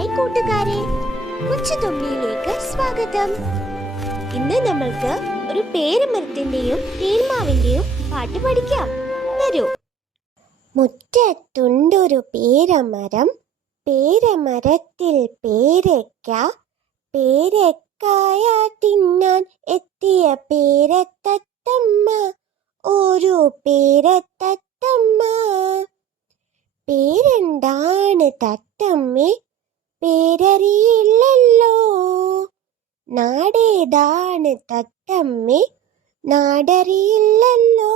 Hi കൂട്ടുകാരെ, കൊച്ചുതുമ്പിയിലേക്ക് സ്വാഗതം. ഇന്ന് നമ്മൾക്ക് ഒരു പേരമരത്തിന്റെയും തേന്മാവിന്റെയും പാട്ട് പഠിക്കാം. വരൂ. മുറ്റത്തുണ്ടൊരു പേരമരം, പേരമരത്തിൽ പേരയ്ക്ക, പേരക്കായ തിന്നാൻ എത്തിയ പേരത്തത്തമ്മ, ഒരു പേരത്തത്തമ്മ. പേരെന്താണ് തത്തമ്മേ? പേരറിയില്ലല്ലോ. നാടേതാണ് തത്തമ്മേ? നാടറിയില്ലല്ലോ.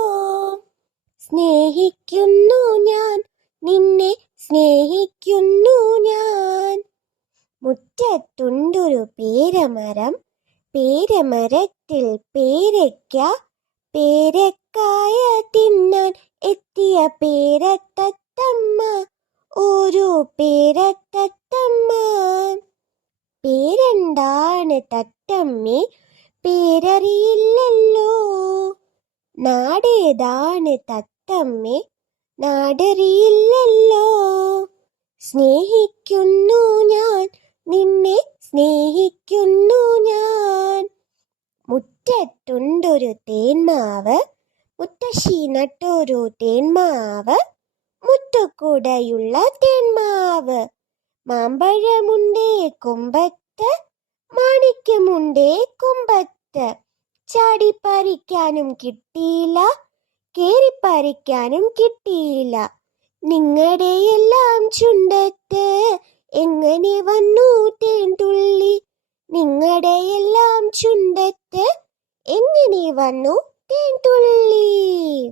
സ്നേഹിക്കുന്നു ഞാൻ നിന്നെ, സ്നേഹിക്കുന്നു ഞാൻ. മുറ്റത്തുണ്ടൊരു പേരമരം, പേരമരത്തിൽ പേരയ്ക്ക, പേരക്കായ തിന്നാൻ എത്തിയ പേരത്തത്തമ്മ, ഒരു പേരത്തത്തമ്മ. പേരെന്താണ് തത്തമ്മേ? പേരറിയില്ലല്ലോ. നാടേതാണ് തത്തമ്മേ? നാടറിയില്ലല്ലോ. സ്നേഹിക്കുന്നു ഞാൻ നിന്നെ, സ്നേഹിക്കുന്നു ഞാൻ. മുറ്റത്തുണ്ടൊരു തേന്മാവ്, മുത്തശ്ശി നട്ടൊരു തേന്മാവ്, മുത്തുകൂടയുള്ള തേന്മാവ്. മാമ്പഴമുണ്ടേ കൊമ്പത്ത്, മാണിക്യമുണ്ടേ കൊമ്പത്ത്. ചാടിപ്പറിക്കാനും കിട്ടിയില്ല, കേറിപ്പറിക്കാനും കിട്ടിയില്ല. നിങ്ങളുടെ എല്ലാം ചുണ്ടത്ത് എങ്ങനെ വന്നു തേൻ തുള്ളി? നിങ്ങളുടെ എല്ലാം ചുണ്ടത്ത് എങ്ങനെ വന്നു തേൻ തുള്ളി?